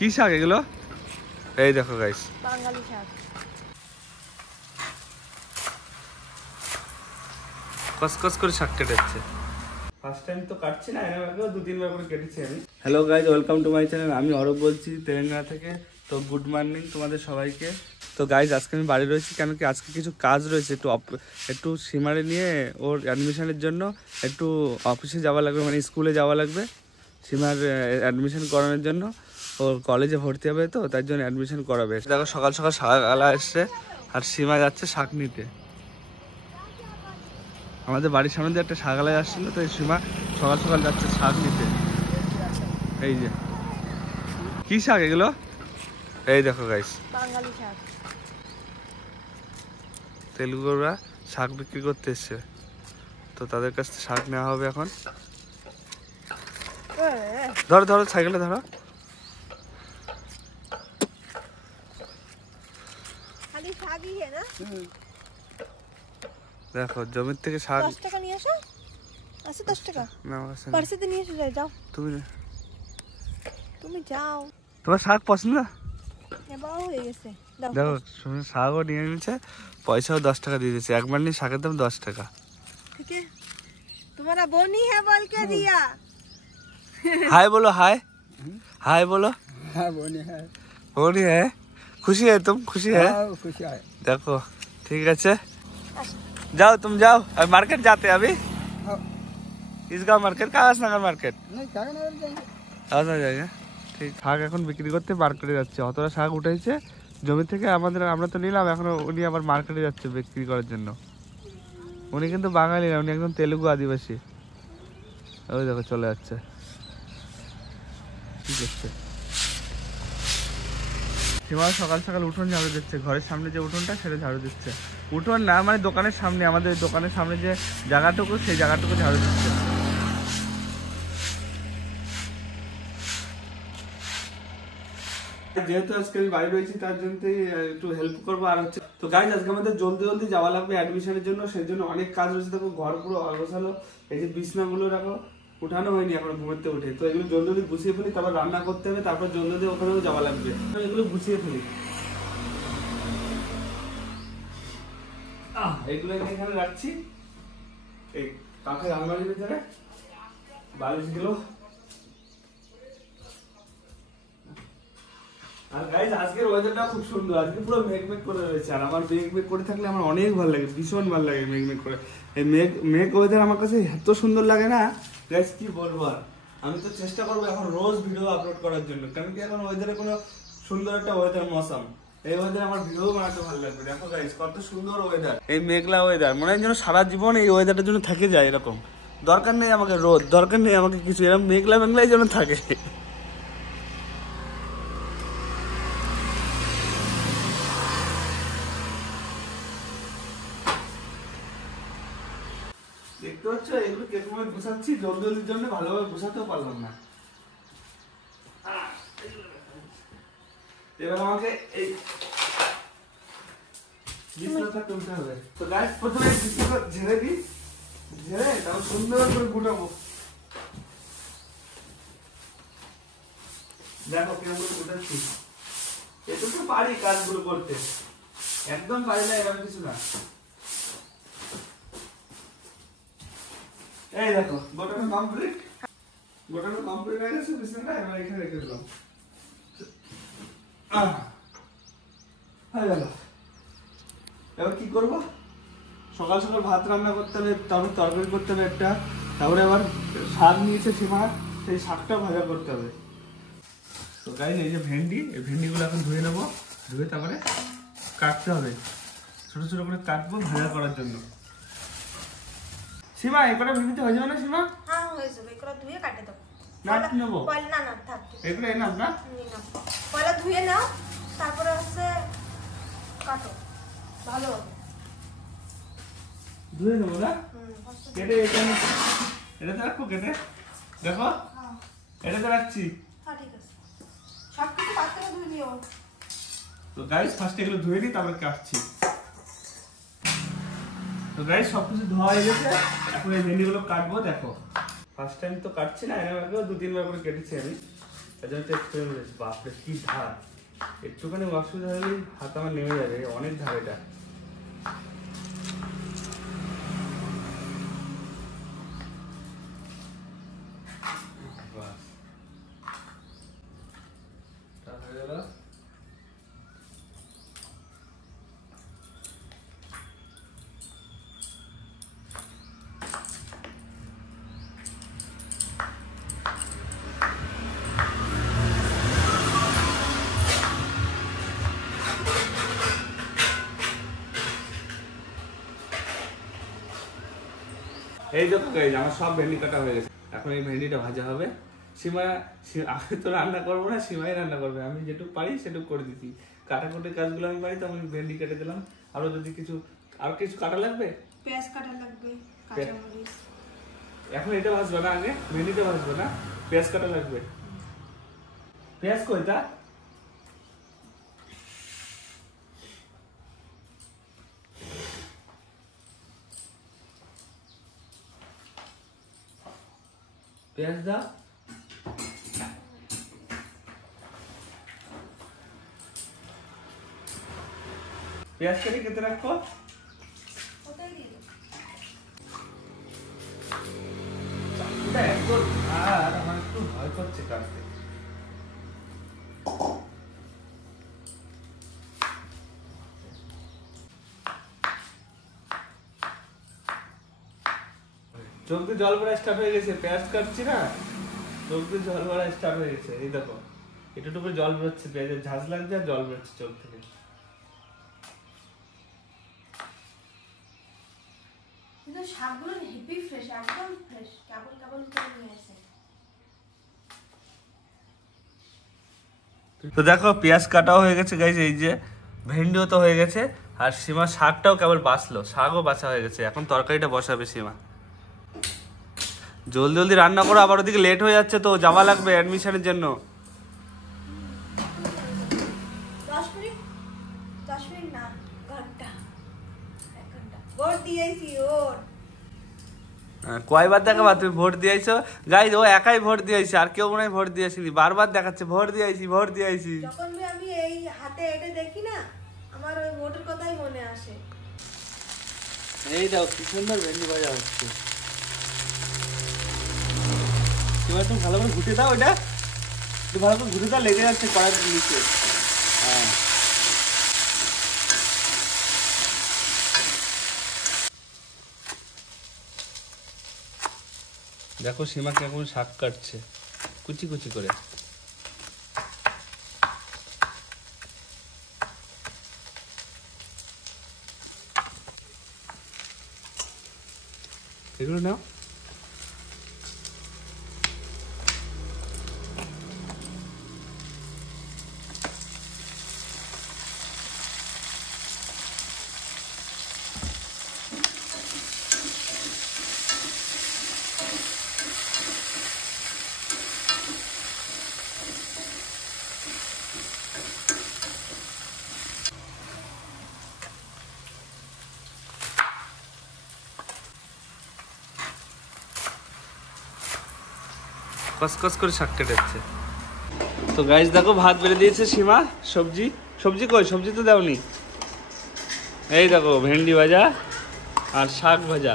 কি শাক এগুলো? এই দেখো গাইস, বাঙালি শাক। কসকস করে শাক কেটেছে। ফার্স্ট টাইম তো কাটছি না, এর আগেও 2-3 বার করে কেটেছি আমি। Hello guys, welcome to my channel. আমি অরূপ বলছি তেলেঙ্গানা থেকে। তো গুড মর্নিং তোমাদের সবাইকে। তো গাইস আজকে আমি বাড়ি রয়েছি, কেন কি আজকে কিছু কাজ রয়েছে। একটু সীমারে নিয়ে ওর অ্যাডমিশনের জন্য একটু অফিসে যাওয়া লাগবে, মানে স্কুলে যাওয়া লাগবে সীমার অ্যাডমিশন করানোর জন্য। ওর কলেজে ভর্তি হবে, তো তার জন্য অ্যাডমিশন করাবে। দেখো সকাল সকাল শাক আলা এসছে আর সীমা যাচ্ছে শাক নিতে। আমাদের বাড়ির সামনে দিয়ে একটা শাক আলায় আসছিল, তো এই সীমা সকাল সকাল যাচ্ছে শাক নিতে। এই যে কি শাক এগুলো? এই দেখো গাইস, বাঙালি শাক। তেলুগুরা শাক বিক্রি করতে এসছে, তো তাদের কাছ থেকে শাক নেওয়া হবে এখন। ধরো ধরো, সাইকেলটা ধরো। খালি শাকই হে না? দেখো জমির থেকে শাক। 10 টাকা নিয়ে আসো। আছে 10 টাকা? না আমার কাছে নেই। পার্সেতে নিয়ে এসে যাও। তুমি যাও। তোমার শাক পছন্দ? এবার হয়ে গেছে। দাও। দেখো শাকও নিয়ে নিয়েছে, পয়সাও 10 টাকা দিয়ে দিয়েছে। এক মান্ডি শাকের দাম 10 টাকা। ठीक है, तुम्हारा बोनी है बोल के दिया। हाय बोलो, हाय हाय बोलो। हाँ बोनी है। बोनी है, खुशी है तुम? खुशी है? हाँ, खुशी है। देखो ठीक है, जाओ तुम जाओ। अब मार्केट जाते हैं अभी। हाँ। इस गाँव मार्केट, कागजनगर मार्केट। नहीं कागजनगर जाएंगे। আচ্ছা জায়গা ঠিক। শাক এখন বিক্রি করতে মার্কেটে যাচ্ছে। অতটা শাক উঠেছে জমি থেকে, আমরা তো নিলাম, এখন উনি আবার মার্কেটে যাচ্ছে বিক্রি করার জন্য। উনি কিন্তু বাঙালি না, উনি একদম তেলুগু আদিবাসী। ওই দেখো চলে যাচ্ছে। কি করছে সীমা? সকাল সকাল উঠোন ঝাড়ু দিচ্ছে। ঘরের সামনে যে উঠোনটা সেটা ঝাড়ু দিচ্ছে। উঠোন না, মানে দোকানের সামনে, আমাদের দোকানের সামনে যে জায়গাটুকু, সেই জায়গাটুকু ঝাড়ু দিচ্ছে। যেহেতু আজকে আমি বাড়ি রয়েছি, তার জন্য একটু হেল্প করবো। আর হচ্ছে তো গাইজ, আজকে আমাদের জলদি জলদি যাওয়া লাগবে অ্যাডমিশনের জন্য। সেই জন্য অনেক কাজ রয়েছে। দেখো ঘর পুরো অগোছালো। এই যে বিছনাগুলো রাখো, উঠানো হয়নি এখন ঘুমাতে উঠে। তো এগুলো জলদি জলদি গুছিয়ে ফেলি, তারপর রান্না করতে হবে, তারপর জলদি জলদি ওখানেও যাওয়া লাগবে। এগুলো গুছিয়ে ফেলি। এগুলো এখানে রাখছি, এই কাঠের আলমারির ভিতরে। বালিশগুলো। আর গাইস আজকের ওয়েদারটা খুব সুন্দর। আজকে পুরো মেঘ মেঘ করে রয়েছে। আর আমার মেঘ মেঘ করে থাকলে আমার অনেক ভালো লাগে, ভীষণ ভালো লাগে মেঘ মেঘ করে। এই মেঘ ওয়েদার আমার কাছে এত সুন্দর লাগে না গাইস, কি বলবো। আর আমি তো চেষ্টা করবো এখন রোজ ভিডিও আপলোড করার জন্য, কারণ কি এখন ওয়েদারে কোনো সুন্দর একটা ওয়েদার মৌসুম। এই ওয়েদারে আমার ভিডিও বানাতে ভালো লাগবে। দেখো গাইস কত সুন্দর ওয়েদার, এই মেঘলা ওয়েদার। মনে হয় যেন সারা জীবন এই ওয়েদারটার জন্য থেকে যায় এরকম। দরকার নেই আমাকে রোদ, দরকার নেই আমাকে কিছু, এরকম মেঘলা মেঘলাই যেন থাকে। দেখতে পাচ্ছ এগুলো কিরকম গুছাচ্ছি, জলদি জলদির জন্য ভালোভাবে গুছাতেও পারলাম না। এবার আমাকে এই বিছানাটা তুলতে হবে। তো গাইস প্রথমে বিছানাটা ঝেড়ে দিই, ঝেড়ে তারপর সুন্দর করে গুটাবো। দেখো কেমন গুটাচ্ছি। এটুকু পারি কাজগুলো করতে, একদম পারি না এরকম কিছু না। এই দেখো গোটানো কমপ্লিট হয়ে গেছে বিছানাটা। এবার এখানে রেখে দিলাম। হয়ে গেল। এবার কি করবো? সকাল সকাল ভাত রান্না করতে হবে, তারপর তরকারি করতে হবে একটা, তারপরে আবার শাক নিয়েছে সীমা, সেই শাকটা ভাজা করতে হবে। তো গাইস এই যে ভেন্ডি, এই ভেন্ডিগুলো এখন ধুয়ে নেবো। ধুয়ে তারপরে কাটতে হবে, ছোট ছোট করে কাটবো ভাজা করার জন্য। সীমা এগুলো ভেন্ডিতে হয়ে যাবে না সীমা? হ্যাঁ হয়ে যাবে। এগুলো ধুয়ে কাটে দাও। না কি নেবো? পয়লা না থাক। এগুলো এনাফ না? পয়লা ধুয়ে নাও, তারপরে হচ্ছে কাটো ভালো হবে। ধুয়ে নেবো না? কেটে এটাতে রাখবো, কেটে দেখো এটাতে রাখছি। হ্যাঁ ঠিক আছে, সব কিছু পাশ থেকে ধুয়ে নিও। তো গাইস ফার্স্ট এগুলো ধুয়ে নিই, তারপরে কাটছি। তো গাইস সবকিছু ধোয়া হয়ে গেছে, এখন এই ভেন্ডিগুলো কাটবো। দেখো ফার্স্ট টাইম তো কাটছি না, এর আগেও 2-3 বার করে কেটেছি আমি। এই জন্য টেস্ট করে বলেছি, বাপরে কি ধার, একটুখানি অসুবিধা হলেই হাত আমার নেমে যাবে, অনেক ধার এটা। হয়ে গেল। এই দেখো গাইজ আমার সব ভেন্ডি কাটা হয়ে গেছে, এখন এই ভেন্ডিটা ভাজা হবে। আমি তো রান্না করবো না, সীমাই রান্না করবে, আমি যেটুকু পারি সেটুকু করে দিচ্ছি। কাটাকুটির কাজগুলো আমি পারি, তো আমি ভেন্ডি কেটে দিলাম। আরো যদি আর কিছু কাটা লাগবে, পেঁয়াজ কাটা লাগবে, কাঁচামরিচ। এখন এটা ভাজবো না, আগে ভেন্ডিটা ভাজবো না, পেঁয়াজ কাটা লাগবে। পেঁয়াজ কই তা? পেঁয়াজ দা, পেঁয়াজ কেটে কেটে রাখো। চাকুটা একদম আর আমার একটু ভয় করছে কাটতে। চোখ দিয়ে জল পড়া স্টার্ট হয়ে গেছে, পেঁয়াজ কাটছি না, চোখ দিয়ে জল পড়া স্টার্ট হয়ে গেছে। এই দেখো একটু করে জল বেরোচ্ছে, পেঁয়াজের ঝাঁজ লাগছে আর জল বেরোচ্ছে চোখ থেকে। কিন্তু শাকগুলো হেভি ফ্রেশ, একদম ফ্রেশ, কেবল কেবল করে নিয়ে আসে। তো দেখো পেঁয়াজ কাটাও হয়ে গেছে গাইজ, এই যে ভেন্ডিও তো হয়ে গেছে, আর সীমা শাকটাও কেবল বাঁচলো, শাকও বাছা হয়ে গেছে। এখন তরকারিটা বসাবে সীমা। জলদি জলদি রান্না করো, আবার ওদিকে লেট হয়ে যাচ্ছে, তো যাওয়া লাগবে অ্যাডমিশনের জন্য। 10 মিনিট না, ঘন্টা, 1 ঘন্টা ভোট দিয়েছি ওর। কয়বার দেখাবা তুমি ভোট দিয়েছো? গাইজ ও একাই ভোট দিয়েছে, আর কেউ মনে হয় ভোট দিয়েছিনি, বারবার দেখাচ্ছে ভোট দিয়েছি ভোট দিয়েছি। যখন আমি এই হাতে এটা দেখি না, আমার ওই ভোটের কথাই মনে আসে। এই দাও কি সুন্দর ভেন্ডি ভাজা হচ্ছে। এবার তুমি ভালো করে ঘুটে দাও, ওইটা একটু ভালো করে ঘুটে দাও, লেগে যাচ্ছে কড়াইয়ের নিচে। হ্যাঁ দেখো সীমা কেমন শাক কাটছে কুচি কুচি করে। এগুলো নাও। কসকস করে শাক কেটেছে। তো গাইস দেখো ভাত বেড়ে দিয়েছে সীমা, সবজি কই, সবজি তো দাওনি। এই দেখো ভেন্ডি ভাজা আর শাক ভাজা।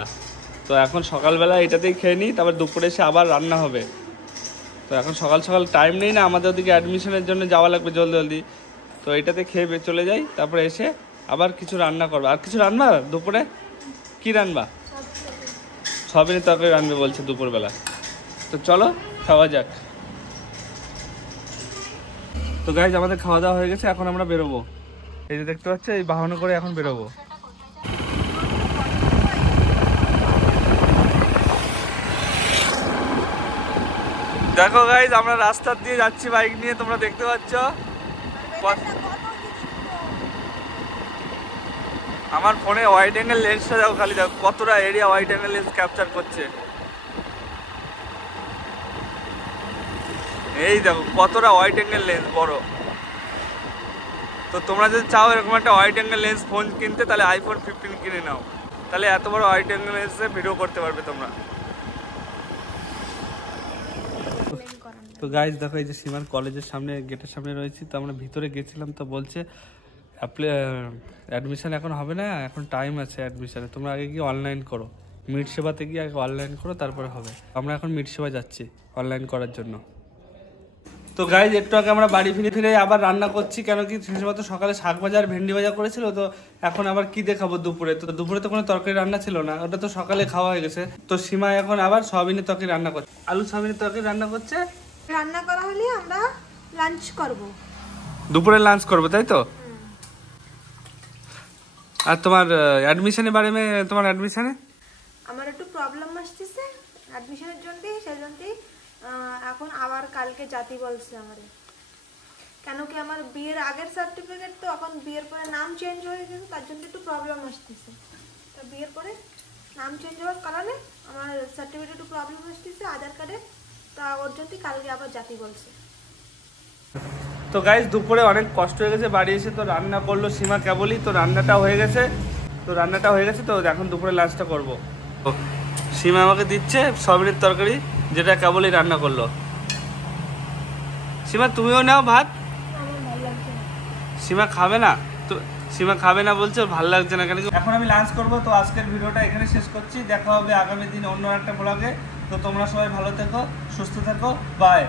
তো এখন সকালবেলা এটাতেই খেয়ে নিই, তারপর দুপুরে এসে আবার রান্না হবে। তো এখন সকাল সকাল টাইম নেই না, আমাদের ওদিকে অ্যাডমিশনের জন্য যাওয়া লাগবে জলদি জলদি। তো এটাতে খেয়ে চলে যাই, তারপরে এসে আবার কিছু রান্না করবো। আর কিছু রান্না দুপুরে কি রান্না? সয়াবিনের তরকারি রান্না বলছে দুপুরবেলা। তো চলো খাওয়া যাক। তো গাইজ আমাদের খাওয়া দাওয়া হয়ে গেছে, এখন আমরা বেরোবো। এই যে দেখতে পাচ্ছ, এই বাহনে করে এখন বেরোবো। দেখো গাইজ আমরা রাস্তা দিয়ে যাচ্ছি বাইক নিয়ে, তোমরা দেখতে পাচ্ছ। আমার ফোনে ওয়াইড অ্যাঙ্গেল লেন্সটা দেখো, খালি দেখো কতটা area wide angle lens capture করছে। এই দেখো কতটা ওয়াইড অ্যাঙ্গেল লেন্স বড়। তো তোমরা যদি চাও এরকম একটা ওয়াইড অ্যাঙ্গেল লেন্স ফোন কিনতে, তাহলে আইফোন 15 কিনে নাও, তাহলে এত বড় ওয়াইড অ্যাঙ্গেল লেন্সে ভিডিও করতে পারবে তোমরা। তো গাইজ দেখো এই যে সীমার কলেজের সামনে গেটের সামনে রয়েছি, তো আমরা ভিতরে গেছিলাম, তো বলছে অ্যাডমিশন এখন হবে না, এখন টাইম আছে অ্যাডমিশনে, তোমরা আগে গিয়ে অনলাইন করো, মিট সেবাতে গিয়ে আগে অনলাইন করো তারপরে হবে। আমরা এখন মিট সেবা যাচ্ছি অনলাইন করার জন্য। তো গাইজ একটু আগে আমরা বাড়ি ফিরে আবার রান্না করছি, কেন কি সেবা তো সকালে শাক ভাজা আর ভেন্ডি ভাজা করেছিল, তো এখন আবার কি দেখাবো দুপুরে, তো দুপুরে তো কোনো তরকারি রান্না ছিল না, ওটা তো সকালে খাওয়া হয়ে গেছে। তো সীমা এখন আবার সয়াবিনের তরকারি রান্না করছে, আলু সয়াবিনের তরকারি রান্না করছে। রান্না করা হলে আমরা লাঞ্চ করব, দুপুরে লাঞ্চ করবো তাই তো। আর তোমার অ্যাডমিশনের বারে মে তোমার অ্যাডমিশনে আমার একটু প্রবলেম আসতেছে অ্যাডমিশনের জন্য, সেই জন্যই এখন আবার কালকে জাতি বলছে আমারে, কেন কি আমার বিয়ের আগের সার্টিফিকেট, তো এখন বিয়ের পরে নাম চেঞ্জ হয়ে গেছে, তার জন্য একটু প্রবলেম আসতেছে। তো বিয়ের পরে নাম চেঞ্জ হওয়ার কারণে আমার সার্টিফিকেট একটু প্রবলেম আসতেছে আধার কার্ডে, তা ওর জন্যই কালকে আবার জাতি বলছে। তো গাইজ দুপুরে অনেক কষ্ট হয়ে গেছে, বাড়ি এসে তো রান্না করলো সীমা কেবলই, তো রান্নাটা হয়ে গেছে, তো এখন দুপুরে লাঞ্চটা করবো। সীমা আমাকে দিচ্ছে সয়াবিনের তরকারি, যেটা কেবলই রান্না করলো। সীমা তুমিও নাও ভাত। আমার ভালো লাগছে না। সীমা খাবে না, তো সীমা খাবে না বলছে, ভালো লাগছে না কেন। এখন আমি লাঞ্চ করবো, তো আজকের ভিডিওটা এখানে শেষ করছি, দেখা হবে আগামী দিন অন্য একটা ব্লগে। তো তোমরা সবাই ভালো থেকো, সুস্থ থেকো, বাই।